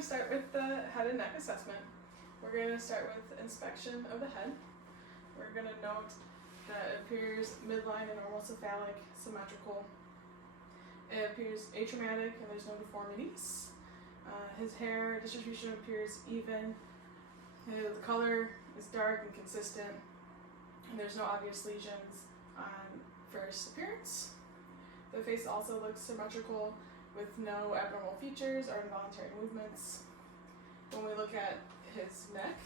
to start with the head and neck assessment. We're going to start with inspection of the head. We're going to note that it appears midline and normal cephalic, symmetrical. It appears atraumatic and there's no deformities. His hair distribution appears even. The color is dark and consistent, and there's no obvious lesions on first appearance. The face also looks symmetrical with no abnormal features or involuntary movements. When we look at his neck,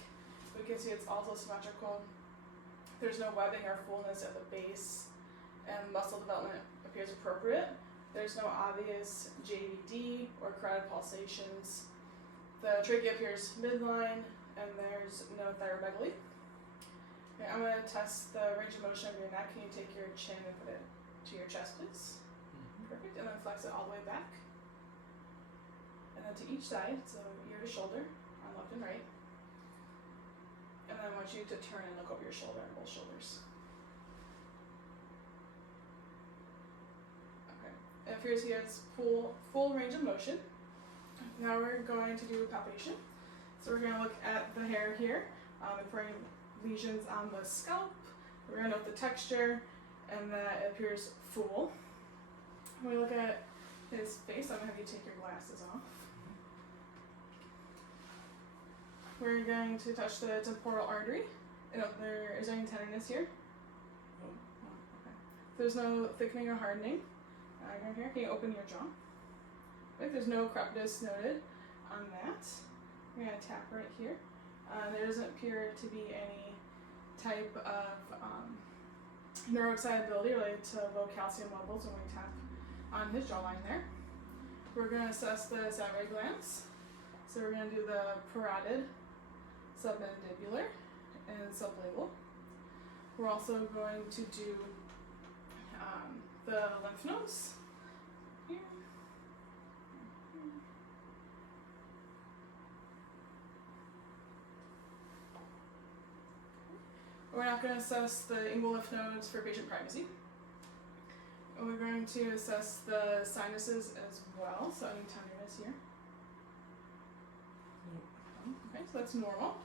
we can see it's also symmetrical. There's no webbing or fullness at the base, and muscle development appears appropriate. There's no obvious JVD or carotid pulsations. The trachea appears midline, and there's no thyromegaly. Okay, I'm going to test the range of motion of your neck. Can you take your chin and put it to your chest, please? Perfect, and then flex it all the way back. And then to each side, so ear to shoulder, on left and right. And then I want you to turn and look over your shoulder on both shoulders. Okay, it appears he has full range of motion. Now we're going to do palpation. So we're going to look at the hair here, if we're any lesions on the scalp. We're going to note the texture and that it appears full. When we look at his face, I'm going to have you take your glasses off. We're going to touch the temporal artery. Is there any tenderness here? No. Okay. There's no thickening or hardening. Here, can you open your jaw? Right, there's no crepitus noted on that. We're going to tap right here. There doesn't appear to be any type of neuroexcitability related to low calcium levels when we tap on his jawline there. We're going to assess the salivary glands. So we're going to do the parotid, submandibular, and sublingual. We're also going to do the lymph nodes here. We're not going to assess the inguinal lymph nodes for patient primacy. And we're going to assess the sinuses as well, so any tenderness here. Okay, so that's normal.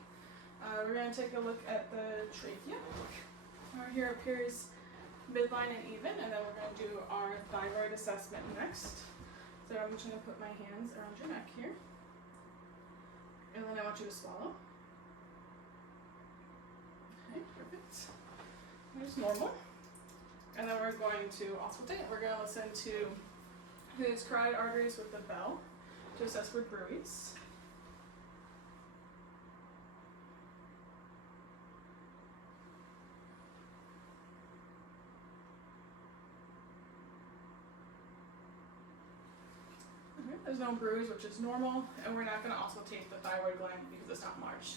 We're going to take a look at the trachea. Here appears midline and even, and then we're going to do our thyroid assessment next. So I'm just going to put my hands around your neck here. And then I want you to swallow. Okay, perfect. There's normal. And then we're going to auscultate. We're going to listen to his carotid arteries with the bell to assess for bruits. Okay, there's no bruise, which is normal, and we're not going to auscultate the thyroid gland because it's not enlarged.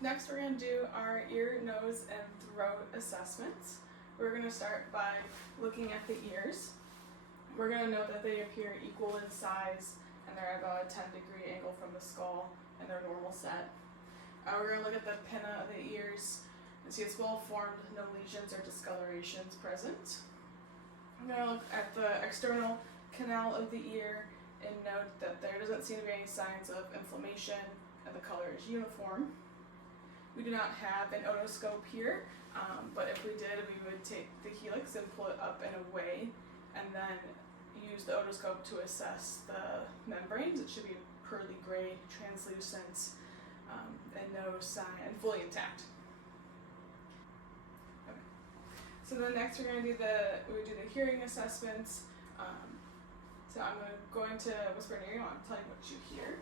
Next, we're going to do our ear, nose, and throat assessments. We're going to start by looking at the ears. We're going to note that they appear equal in size, and they're at about a 10-degree angle from the skull, and they're normal set. We're going to look at the pinna of the ears and see it's well formed, no lesions or discolorations present. I'm going to look at the external canal of the ear and note that there doesn't seem to be any signs of inflammation, and the color is uniform. We do not have an otoscope here, but if we did, we would take the helix and pull it up and away, and then use the otoscope to assess the membranes. It should be pearly gray, translucent, and no sign, and fully intact. Okay. So then next we're going to do the hearing assessments. So I'm going to whisper in your ear. I want to tell you what you hear.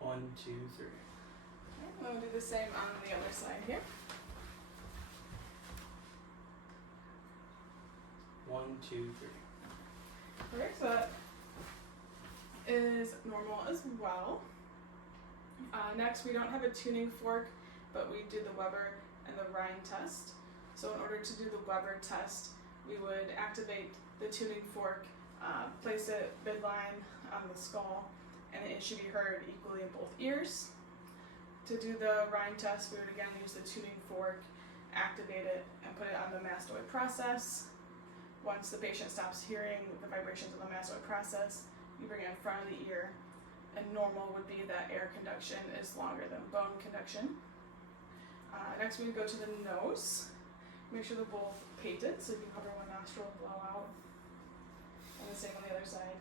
1, 2, 3. Okay, and then we'll do the same on the other side here. 1, 2, 3. Okay, so that is normal as well. Next, we don't have a tuning fork, but we do the Weber and the Rhine test. So in order to do the Weber test, we would activate the tuning fork, place it midline on the skull, and it should be heard equally in both ears. To do the Rhine test, we would again use the tuning fork, activate it, and put it on the mastoid process. Once the patient stops hearing the vibrations of the mastoid process, you bring it in front of the ear, and normal would be that air conduction is longer than bone conduction. Next we go to the nose. Make sure they're both pated, so you can cover one nostril and blow out. And the same on the other side.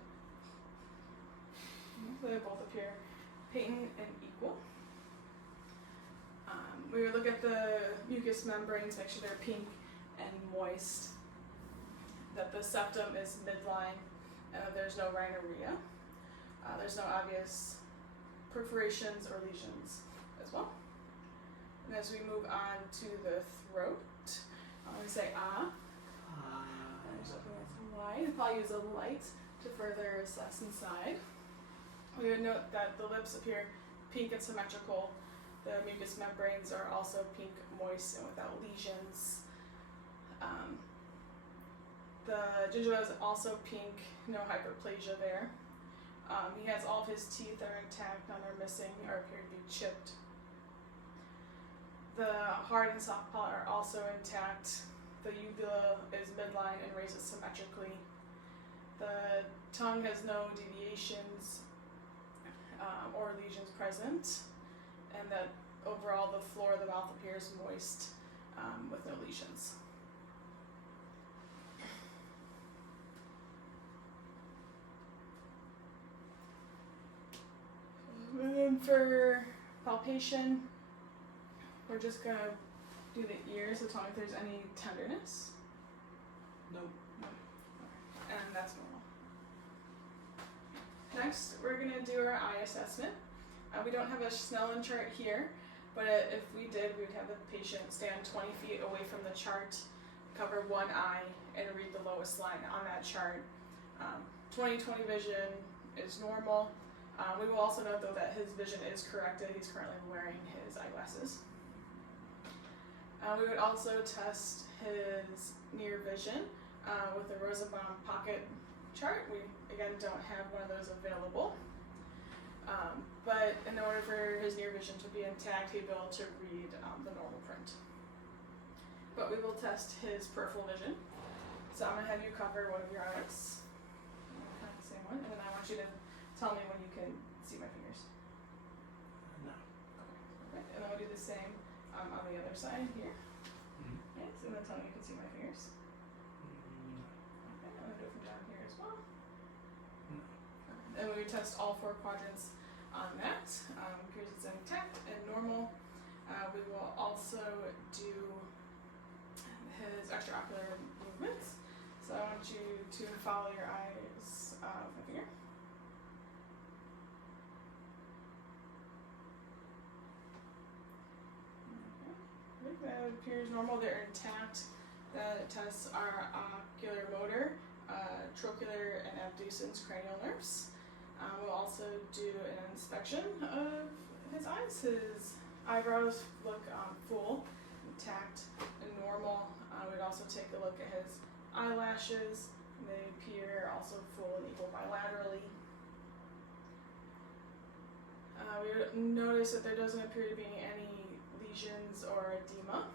So they both appear patent and equal. We would look at the mucous membranes, make sure they're pink and moist, that the septum is midline, and that there's no rhinorrhea. There's no obvious perforations or lesions as well. And as we move on to the throat, I'm going to say ah. And just open it wide. I'll probably use a light to further assess inside. We would note that the lips appear pink and symmetrical. The mucous membranes are also pink, moist, and without lesions. The gingiva is also pink, no hyperplasia there. He has all of his teeth are intact, none are missing or appear to be chipped. The hard and soft palate are also intact. The uvula is midline and raises symmetrically. The tongue has no deviations or lesions present, and that overall the floor of the mouth appears moist with no lesions. And then for palpation, we're just going to do the ears to tell me if there's any tenderness. Nope. And that's normal. Next, we're going to do our eye assessment. We don't have a Snellen chart here, but if we did, we would have the patient stand 20 feet away from the chart, cover one eye, and read the lowest line on that chart. 20/20 vision is normal. We will also note though that his vision is corrected. He's currently wearing his eyeglasses. We would also test his near vision with the Rosenbaum pocket chart. We again don't have one of those available. But in order for his near vision to be intact, he'd be able to read the normal print. But we will test his peripheral vision. So I'm going to have you cover one of your eyes. Kind of the same one. And then I want you to tell me when you can see my fingers. No. Okay. And then we'll do the same on the other side here. Mm-hmm. Yes, and then tell me you can see my fingers. Mm-hmm. Okay, I'm going to do it from down here as well. No. And we would test all four quadrants on that. Appears it's intact and normal. We will also do his extraocular movements. So I want you to follow your eyes with my finger. Okay. That appears normal. They're intact. The tests are ocular motor, trochlear and abducens cranial nerves. We'll also do an inspection of his eyes. His eyebrows look full, intact, and normal. We'd also take a look at his eyelashes. They appear also full and equal bilaterally. We would notice that there doesn't appear to be any lesions or edema.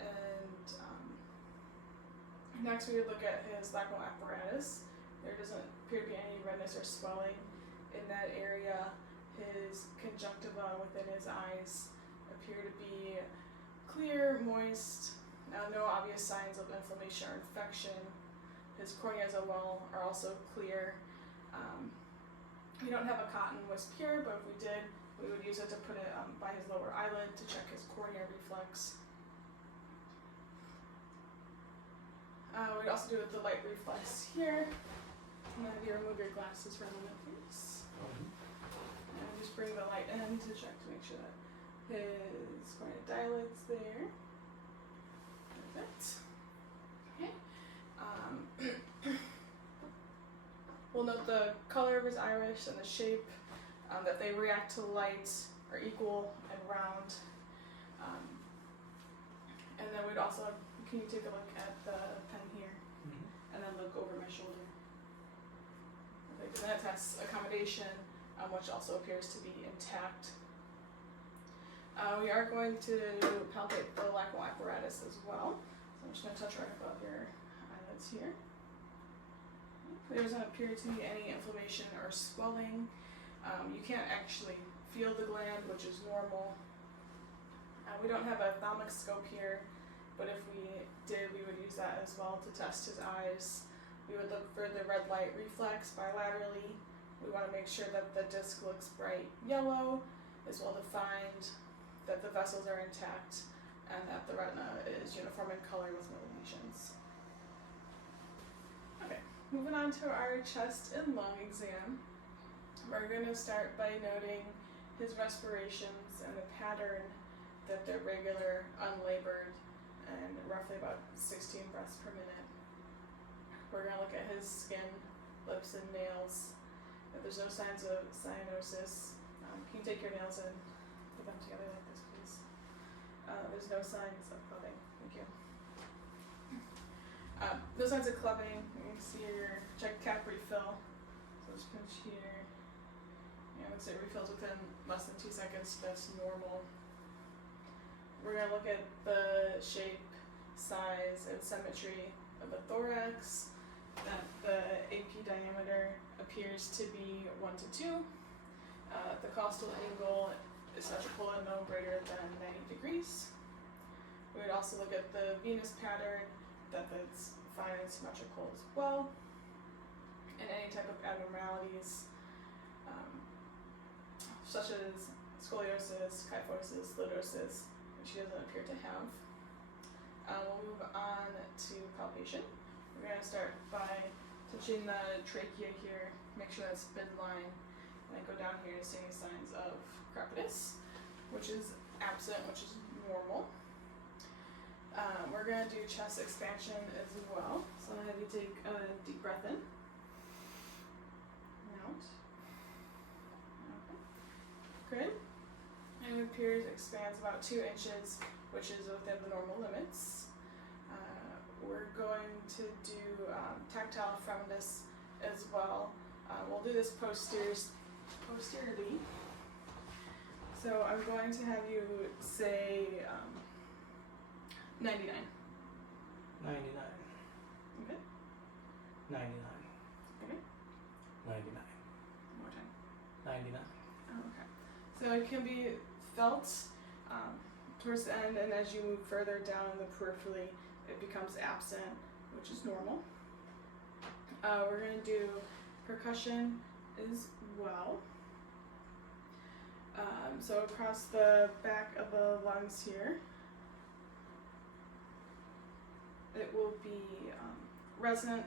And next we would look at his lacrimal apparatus. There doesn't appear to be any redness or swelling in that area. His conjunctiva within his eyes appear to be clear, moist, no obvious signs of inflammation or infection. His corneas as well are also clear. We don't have a cotton wisp here, but if we did, we would use it to put it by his lower eyelid to check his cornea reflex. We'd also do it with the light reflex here. I'm going to have you remove your glasses for a moment, please. And just bring the light in to check to make sure that his cornea dilates there. Perfect. Okay. We'll note the color of his iris and the shape, that they react to light, are equal and round. And then we'd also, can you take a look at the pen here? Mm-hmm. And then look over my shoulder. Perfect. And that tests accommodation, which also appears to be intact. We are going to palpate the lacrimal apparatus as well. So I'm just going to touch right above your eyelid is here. There doesn't appear to be any inflammation or swelling. You can't actually feel the gland, which is normal. We don't have a ophthalmic scope here, but if we did, we would use that as well to test his eyes. We would look for the red light reflex bilaterally. We want to make sure that the disc looks bright yellow, is well defined, that the vessels are intact, and that the retina is uniform in color with no lesions. Okay, moving on to our chest and lung exam. We're going to start by noting his respirations and the pattern that they're regular, unlabored, and roughly about 16 breaths per minute. We're going to look at his skin, lips, and nails. If there's no signs of cyanosis, can you take your nails and put them together like this, please? There's no signs of clubbing. Thank you. No signs of clubbing. You can see your check cap refill. So just pinch here. Yeah, looks like it refills within less than 2 seconds. That's normal. We're going to look at the shape, size, and symmetry of the thorax, that the AP diameter appears to be 1 to 2. The costal angle is symmetrical and no greater than 90 degrees. We would also look at the venous pattern, that that's fine and symmetrical as well, and any type of abnormalities, such as scoliosis, kyphosis, lordosis, which he doesn't appear to have. We'll move on to palpation. We're going to start by touching the trachea here, make sure that's midline, and then go down here to see any signs of crepitus, which is absent, which is normal. We're going to do chest expansion as well, so I'll have you take a deep breath in. Out. Okay. Good. And it appears expands about 2 inches, which is within the normal limits. We're going to do tactile frondus as well. We'll do this posteriorly. So I'm going to have you say 99. 99. Okay. 99. Okay. 99. One more time. 99. Oh, okay. So it can be felt towards the end, and as you move further down in the periphery, it becomes absent, which is normal. We're going to do percussion as well. So across the back of the lungs here, it will be resonant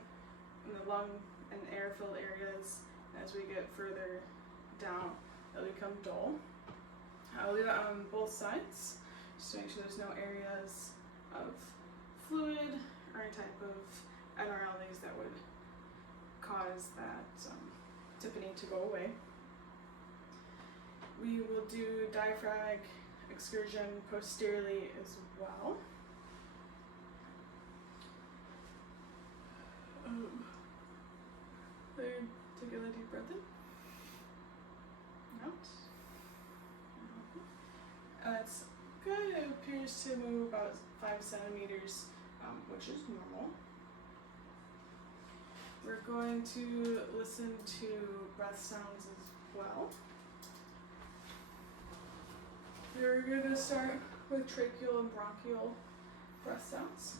in the lung and air-filled areas. As we get further down, it'll become dull. I'll do that on both sides, just to make sure there's no areas of fluid or any type of abnormalities that would cause that tympani to go away. We will do diaphragmatic excursion posteriorly as well. There, take a deep breath in. Out. That's good. It appears to move about 5 centimeters, which is normal. We're going to listen to breath sounds as well. We're going to start with tracheal and bronchial breath sounds.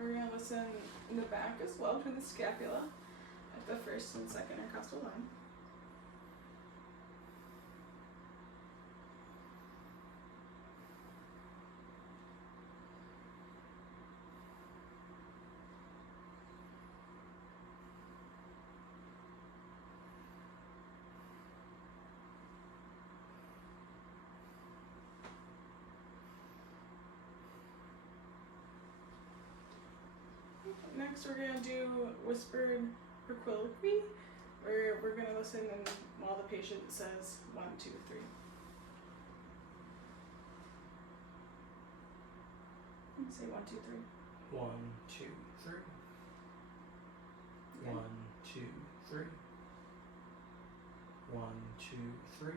We're going to listen in the back as well to the scapula at the first and second intercostal line. Next, we're gonna do whispered equiloquy, where we're gonna listen and while the patient says 1, 2, 3. Say 1, 2, 3. 1, 2, 3. 1, 2, 3. 1, 2, 3.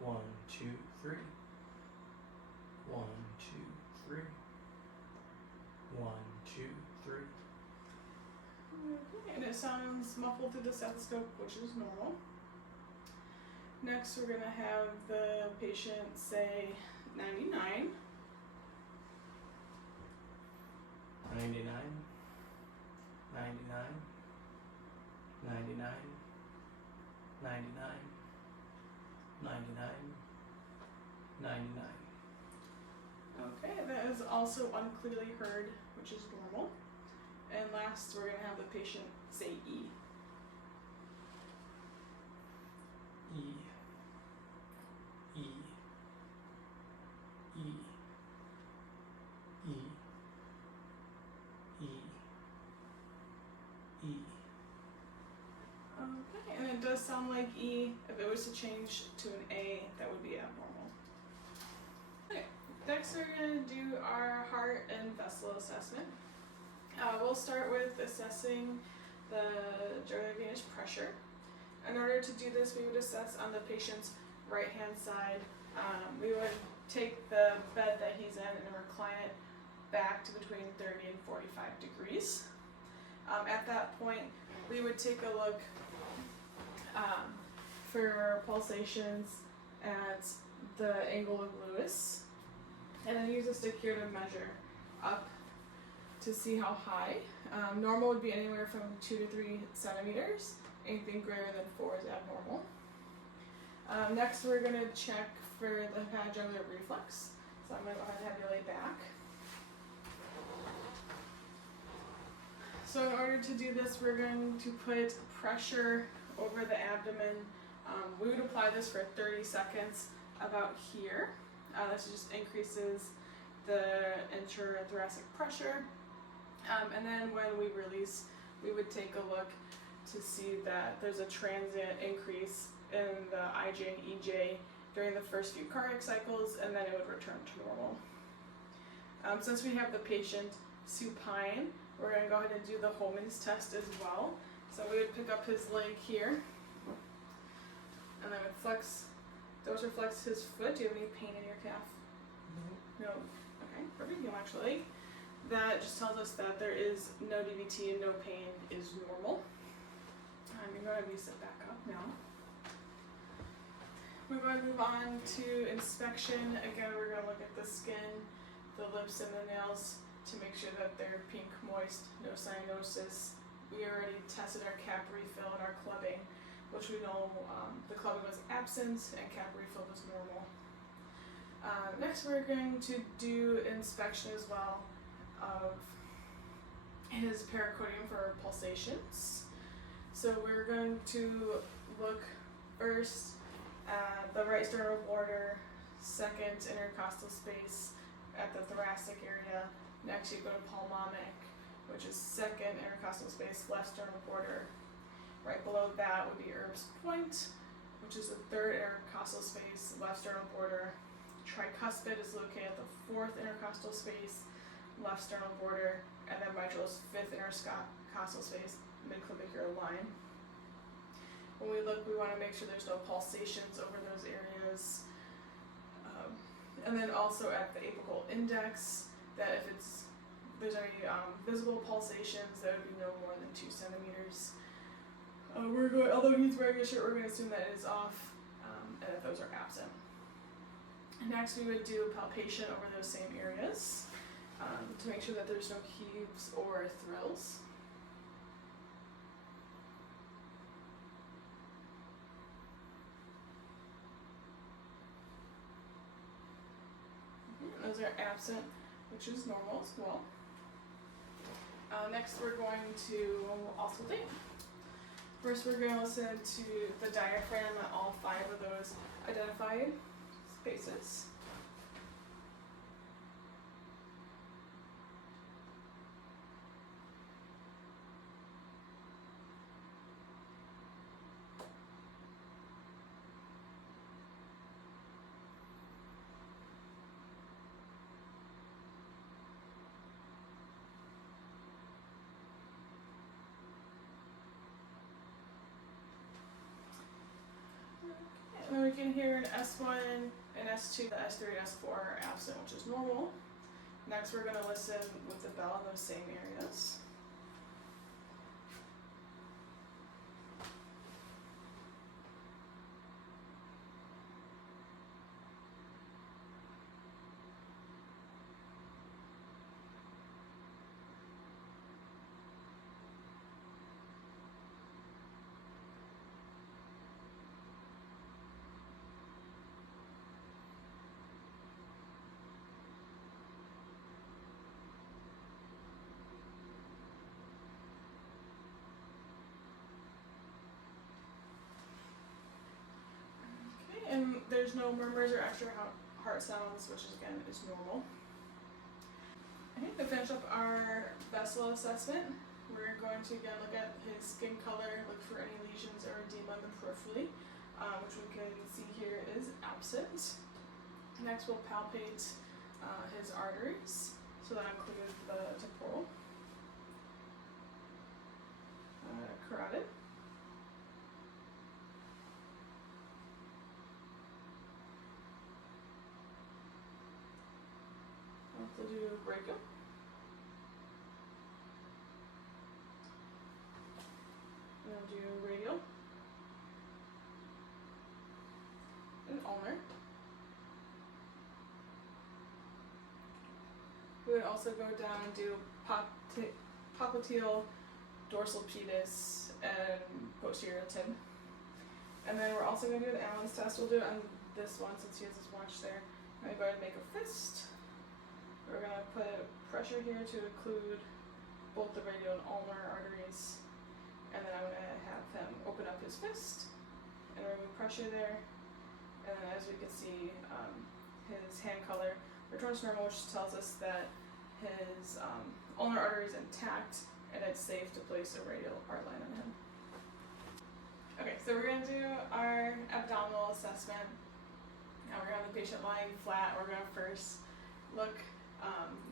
1, 2, 3. 1, 2, 3. 1, 2, 3. Okay, and it sounds muffled through the stethoscope, which is normal. Next, we're gonna have the patient say 99. 99. 99. 99. 99. 99. 99. Okay, that is also unclearly heard, which is normal. And last, we're gonna have the patient say E. E. E. E. E. E. E. Okay, and it does sound like E. If it was to change to an A, that would be abnormal. Okay, next we're going to do our heart and vessel assessment. We'll start with assessing the jugular venous pressure. In order to do this, we would assess on the patient's right hand side. We would take the bed that he's in and recline it back to between 30 and 45 degrees. At that point, we would take a look for pulsations at the angle of Lewis, and then use a stick here to measure up to see how high. Normal would be anywhere from 2 to 3 centimeters. Anything greater than 4 is abnormal. Next, we're going to check for the hepatojugular reflex. So I'm going to go ahead and have you lay back. So in order to do this, we're going to put pressure over the abdomen. We would apply this for 30 seconds about here. This just increases the intrathoracic pressure. And then when we release, we would take a look to see that there's a transient increase in the IJ and EJ during the first few cardiac cycles, and then it would return to normal. Since we have the patient supine, we're going to go ahead and do the Holman's test as well. So we would pick up his leg here, and then would flex, dorsiflex his foot. Do you have any pain in your calf? No. Okay, perfect. You actually. That just tells us that there is no DVT and no pain is normal. You're going to sit back up now. We're going to move on to inspection. Again, we're going to look at the skin, the lips, and the nails to make sure that they're pink, moist, no cyanosis. We already tested our cap refill and our clubbing, which we know the clubbing was absent and cap refill was normal. Next, we're going to do inspection as well of his pericardium for pulsations. So we're going to look first at the right sternal border, second intercostal space at the thoracic area. Next you go to pulmonic, which is second intercostal space, left sternal border. Right below that would be Erb's point, which is the third intercostal space, left sternal border. Tricuspid is located at the fourth intercostal space, left sternal border, and then mitral is fifth intercostal space, midclavicular line. When we look, we want to make sure there's no pulsations over those areas. And then also at the apical index, that if there's any visible pulsations, that would be no more than 2 centimeters. Although he's wearing a shirt, we're going to assume that it is off, and if those are absent. Next, we would do a palpation over those same areas to make sure that there's no heaves or thrills. Those are absent, which is normal as well. Next, we're going to auscultate. First, we're going to listen to the diaphragm at all 5 of those identified spaces. And then we can hear an S1, an S2, the S3, S4 are absent, which is normal. Next, we're going to listen with the bell in those same areas. And there's no murmurs or extra heart sounds, which is, again, is normal. Okay, to finish up our vessel assessment, we're going to again look at his skin color, look for any lesions or edema in the periphery, which we can see here is absent. Next, we'll palpate his arteries, so that includes the temporal, carotid, we'll do brachial, and we'll do radial, and ulnar. We would also go down and do popliteal, dorsal pedis, and posterior tib. And then we're also going to do the Allen's test. We'll do it on this one since he has his watch there. I'm going to make a fist. We're going to put pressure here to include both the radial and ulnar arteries. And then I'm going to have him open up his fist and remove pressure there. And then as we can see, his hand color returns to normal, which tells us that his ulnar artery is intact and it's safe to place a radial art line on him. Okay, so we're going to do our abdominal assessment. Now we're going to have the patient lying flat. We're going to first look,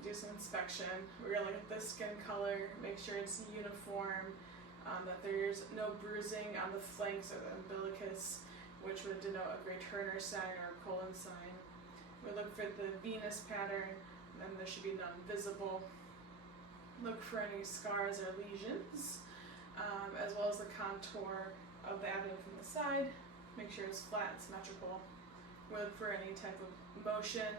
do some inspection. We're going to look at the skin color, make sure it's uniform, that there's no bruising on the flanks of the umbilicus, which would denote a great Turner sign or a colon sign. We look for the venous pattern, and there should be none visible. Look for any scars or lesions, as well as the contour of the abdomen from the side. Make sure it's flat and symmetrical. We look for any type of motion.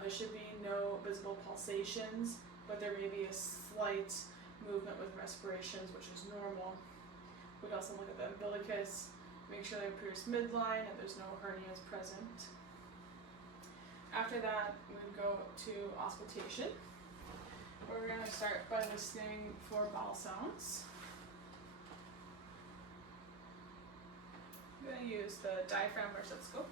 There should be no visible pulsations, but there may be a slight movement with respirations, which is normal. We'd also look at the umbilicus, make sure that it appears midline and there's no hernias present. After that, we would go to auscultation. We're going to start by listening for bowel sounds. I'm going to use the diaphragm or stethoscope.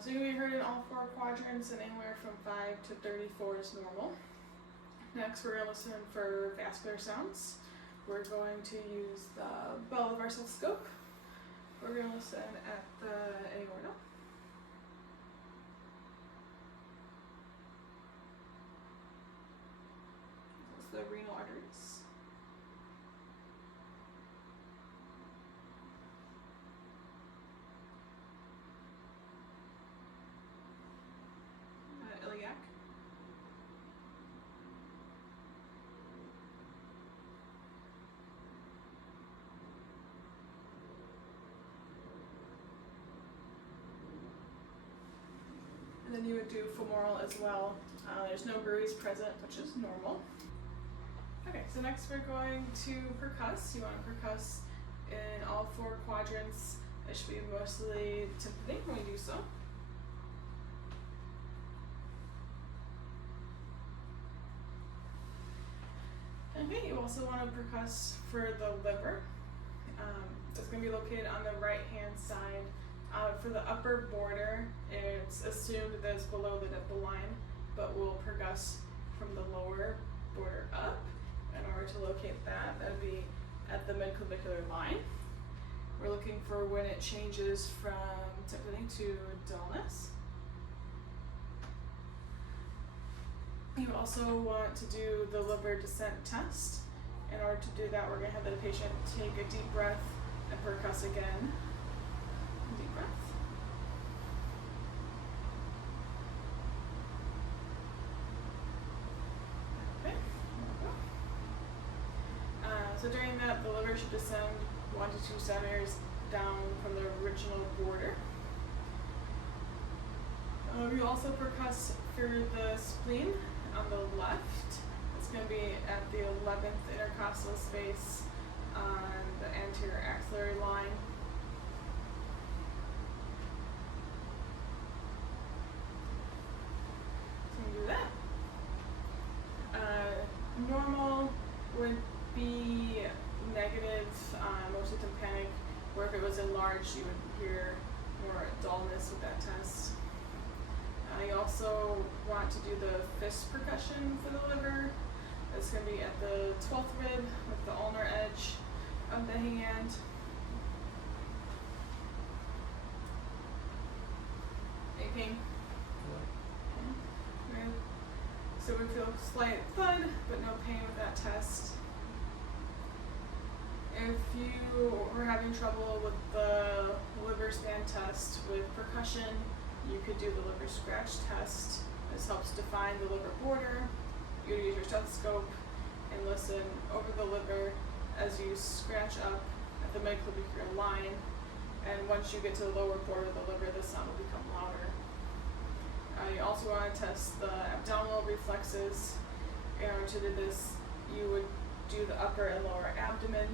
So you'll be heard in all four quadrants, and anywhere from 5 to 34 is normal. Next, we're going to listen for vascular sounds. We're going to use the bell of our stethoscope. We're going to listen at the aorta. That's the renal arteries. Iliac. And then you would do femoral as well. There's no bruise present, which is normal. Okay, so next we're going to percuss. You want to percuss in all four quadrants. It should be mostly tympani when we do so. Okay, you also want to percuss for the liver. It's going to be located on the right hand side. For the upper border, it's assumed that it's below the nipple line, but we'll percuss from the lower border up. In order to locate that, that would be at the midclavicular line. We're looking for when it changes from timpani to dullness. You also want to do the liver descent test. In order to do that, we're going to have the patient take a deep breath and percuss again. Deep breath. Okay. So during that, the liver should descend 1 to 2 centimeters down from the original border. We also percuss for the spleen on the left. It's going to be at the 11th intercostal space on the anterior axillary line. So we do that. Normal would be negative, mostly tympanic, where if it was enlarged, you would hear more dullness with that test. You also want to do the fist percussion for the liver. It's going to be at the 12th rib with the ulnar edge of the hand. Any pain? Okay. So we feel slight thud, but no pain with that test. If you were having trouble with the liver span test with percussion, you could do the liver scratch test. This helps define the liver border. You would use your stethoscope and listen over the liver as you scratch up at the midclavicular line. And once you get to the lower border of the liver, the sound will become louder. You also want to test the abdominal reflexes. In order to do this, you would do the upper and lower abdomen,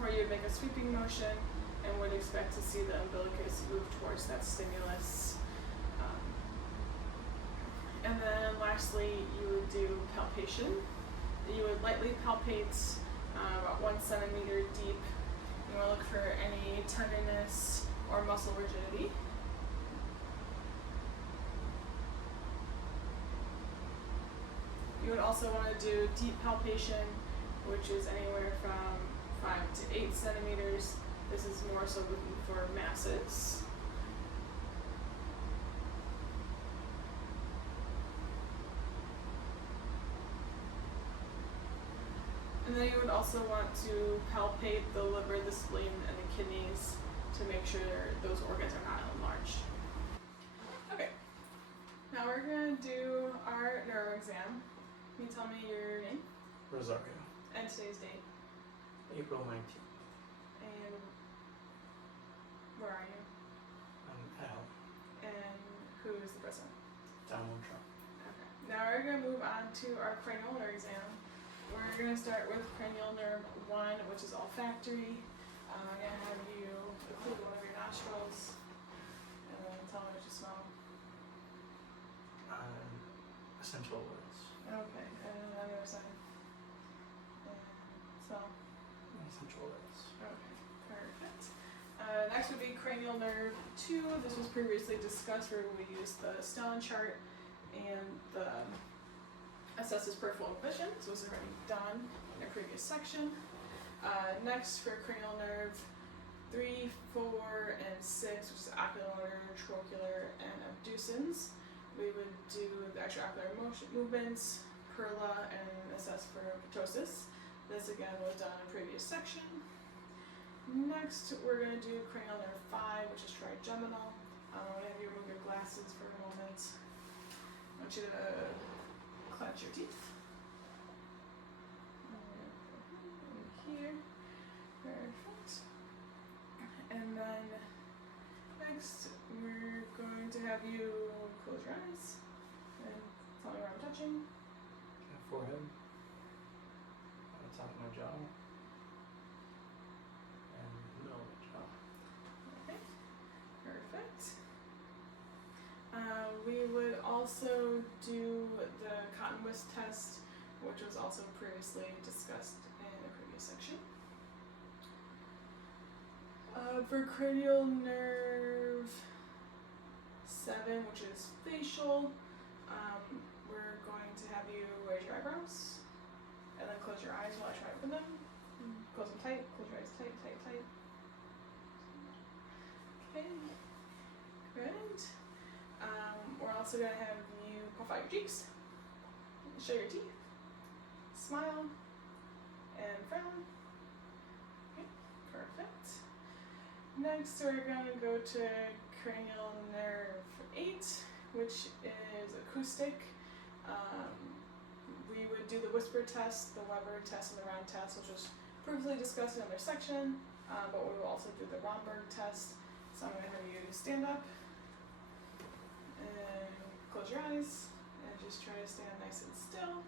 where you would make a sweeping motion and would expect to see the umbilicus move towards that stimulus. And then lastly, you would do palpation. You would lightly palpate about 1 centimeter deep. You want to look for any tenderness or muscle rigidity. You would also want to do deep palpation, which is anywhere from 5 to 8 centimeters. This is more so looking for masses. And then you would also want to palpate the liver, the spleen, and the kidneys to make sure those organs are not enlarged. Okay, now we're going to do our neuro exam. Can you tell me your name? Rosario. And today's date? April 19th. And where are you? I'm Al. And who is the person? Donald Trump. Okay. Now we're going to move on to our cranial nerve exam. We're going to start with cranial nerve 1, which is olfactory. I'm going to have you occlude one of your nostrils and then tell me what you smell. Essential oils. Okay, and on the other side. And smell. Essential oils. Okay, perfect. Next would be cranial nerve 2. This was previously discussed where we used the Stellan chart and the assesses peripheral vision. So this is already done in a previous section. Next for cranial nerve 3, 4, and 6, which is oculomotor, trochlear, and abducens. We would do the extraocular movements, perla, and assess for ptosis. This again was done in a previous section. Next, we're going to do cranial nerve 5, which is trigeminal. I'm going to have you remove your glasses for a moment. I want you to clench your teeth. Here. Perfect. And then next, we're going to have you close your eyes and tell me where I'm touching. My forehead. On the top of my jaw. And the middle of my jaw. Okay, perfect. We would also do the cotton whisk test, which was also previously discussed in a previous section. For cranial nerve 7, which is facial, we're going to have you raise your eyebrows and then close your eyes while I try to open them. Close them tight, close your eyes tight, tight, tight. Okay, good. We're also going to have you puff out your cheeks, show your teeth, smile, and frown. Okay, perfect. Next, we're going to go to cranial nerve 8, which is acoustic. We would do the whisper test, the Weber test, and the round test, which was previously discussed in another section, but we will also do the Romberg test. So I'm going to have you stand up and close your eyes and just try to stand nice and still.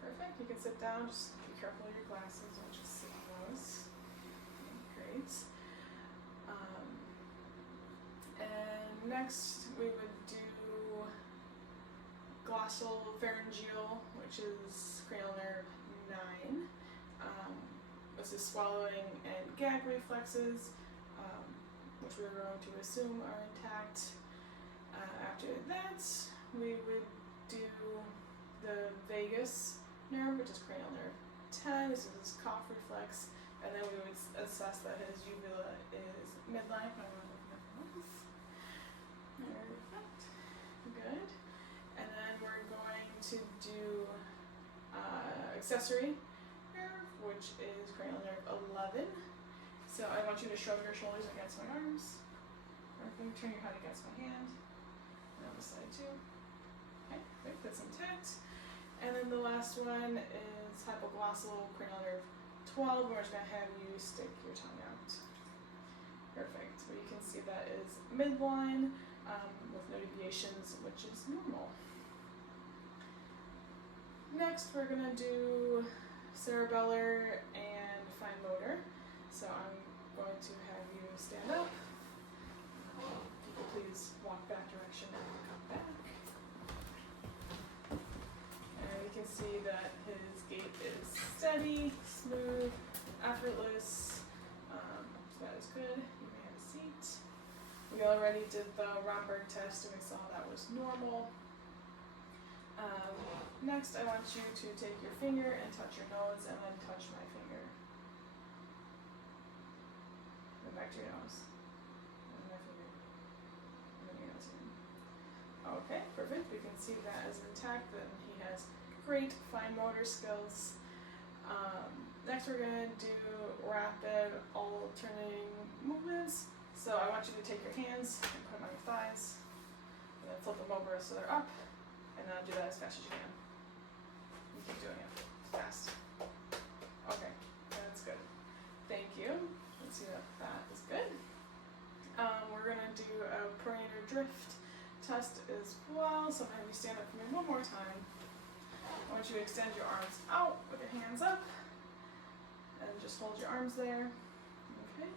Perfect. You can sit down, just be careful of your glasses, I'll just sit on those. Great. And next we would do glossal pharyngeal, which is cranial nerve 9. This is swallowing and gag reflexes, which we're going to assume are intact. After that, we would do the vagus nerve, which is cranial nerve 10. This is his cough reflex, and then we would assess that his uvula is midline. Perfect. Good. And then we're going to do accessory nerve, which is cranial nerve 11. So I want you to shrug your shoulders against my arms. Or turn your head against my hand. And on this side too. Okay, great, that's intact. And then the last one is hypoglossal cranial nerve 12. We're just going to have you stick your tongue out. Perfect. So you can see that is midline with no deviations, which is normal. Next, we're going to do cerebellar and fine motor. So I'm going to have you stand up. People please walk that direction and come back. And you can see that his gait is steady, smooth, effortless. So that is good. You may have a seat. We already did the Romberg test and we saw that was normal. Next, I want you to take your finger and touch your nose and then touch my finger. Go back to your nose. And my finger. And then your nose again. Okay, perfect. We can see that is intact and he has great fine motor skills. Next, we're going to do rapid alternating movements. So I want you to take your hands and put them on your thighs and then flip them over so they're up. And now do that as fast as you can. You keep doing it fast. Okay, that's good. Thank you. Let's see that that is good. We're gonna do a perimeter drift test as well. So I'm gonna have you stand up for me one more time. I want you to extend your arms out with your hands up. And just hold your arms there. Okay.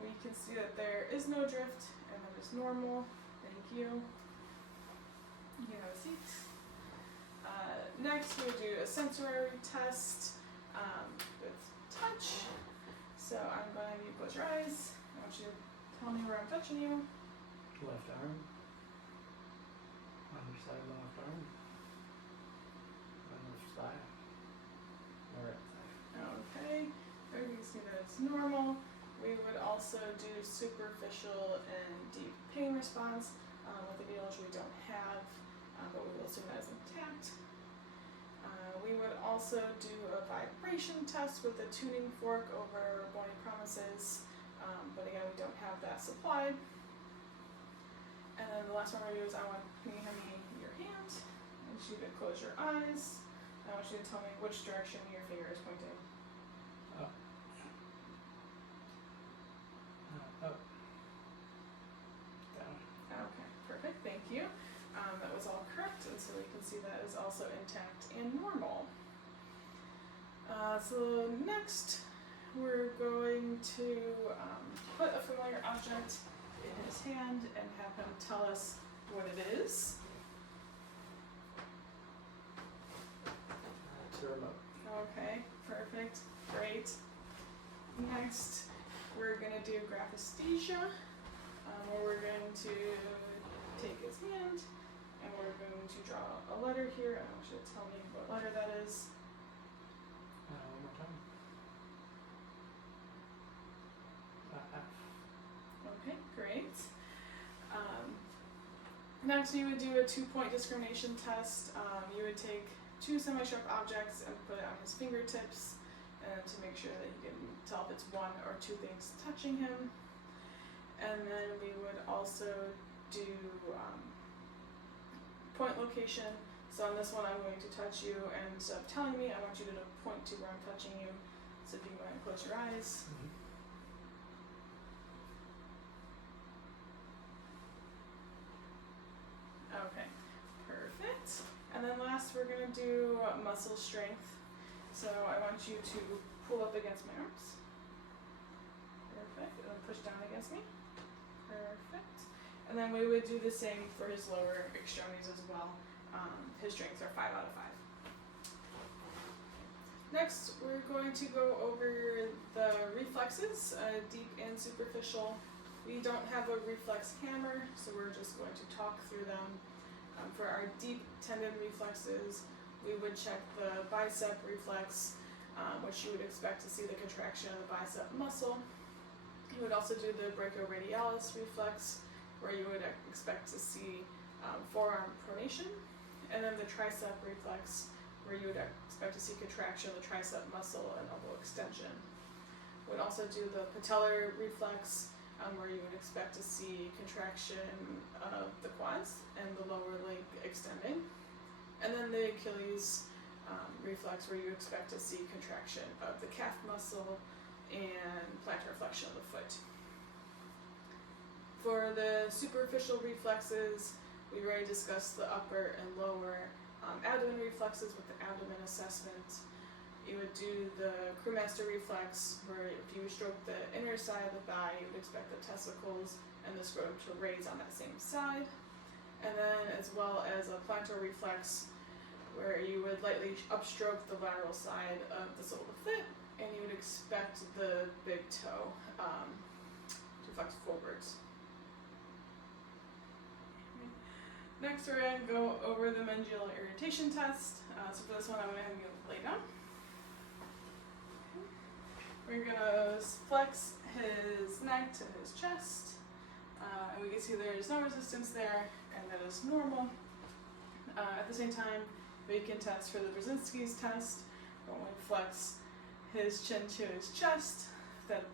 We can see that there is no drift and that is normal. Thank you. You can have a seat. Next, we'll do a sensory test with touch. So I'm going to have you close your eyes. I want you to tell me where I'm touching you. Left arm. On your side of the left arm. On the left side. Or right side. Okay. You can see that it's normal. We would also do superficial and deep pain response with the needles we don't have. But we will assume that is intact. We would also do a vibration test with a tuning fork over bony promises, but again, we don't have that supplied. And then the last one we're going to do is can you hand me your hand? I want you to close your eyes. I want you to tell me which direction your finger is pointing. Up. Up. Down. Okay, perfect, thank you. That was all correct, and so we can see that is also intact and normal. So next, we're going to put a familiar object in his hand and have him tell us what it is. the remote. Okay, perfect, great. Next, we're gonna do graphesthesia, where we're going to take his hand and we're going to draw a letter here. I want you to tell me what letter that is. One more time. F. Okay, great. Next, you would do a 2-point discrimination test. You would take 2 semi-sharp objects and put it on his fingertips, and to make sure that you can tell if it's 1 or 2 things touching him. And then we would also do point location. So on this one, I'm going to touch you, and instead of telling me, I want you to point to where I'm touching you. So if you can go ahead and close your eyes. Okay, perfect. And then last, we're gonna do muscle strength. So I want you to pull up against my arms. Perfect. And then push down against me. Perfect. And then we would do the same for his lower extremities as well. His strengths are 5 out of 5. Next, we're going to go over the reflexes, deep and superficial. We don't have a reflex hammer, so we're just going to talk through them. For our deep tendon reflexes, we would check the bicep reflex, which you would expect to see the contraction of the bicep muscle. You would also do the brachioradialis reflex, where you would expect to see forearm pronation, and then the tricep reflex, where you would expect to see contraction of the tricep muscle and elbow extension. We'd also do the patellar reflex, where you would expect to see contraction of the quads and the lower leg extending. And then the Achilles reflex, where you expect to see contraction of the calf muscle and plantar flexion of the foot. For the superficial reflexes, we already discussed the upper and lower abdomen reflexes with the abdomen assessment. You would do the crewmaster reflex, where if you stroke the inner side of the thigh, you would expect the testicles and the scrotum to raise on that same side. And then as well as a plantar reflex, where you would lightly upstroke the lateral side of the sole of the foot, and you would expect the big toe to flex forwards. Next, we're going to go over the meningeal irritation test. So for this one, I'm going to have you lay down. We're going to flex his neck to his chest, and we can see there's no resistance there, and that is normal. At the same time, we can test for the Brzezinski's test, when we flex his chin to his chest, that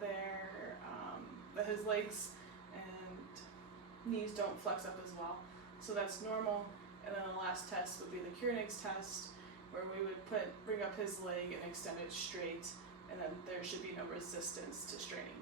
his legs and knees don't flex up as well. So that's normal. And then the last test would be the Keurinig's test, where we would bring up his leg and extend it straight, and then there should be no resistance to straining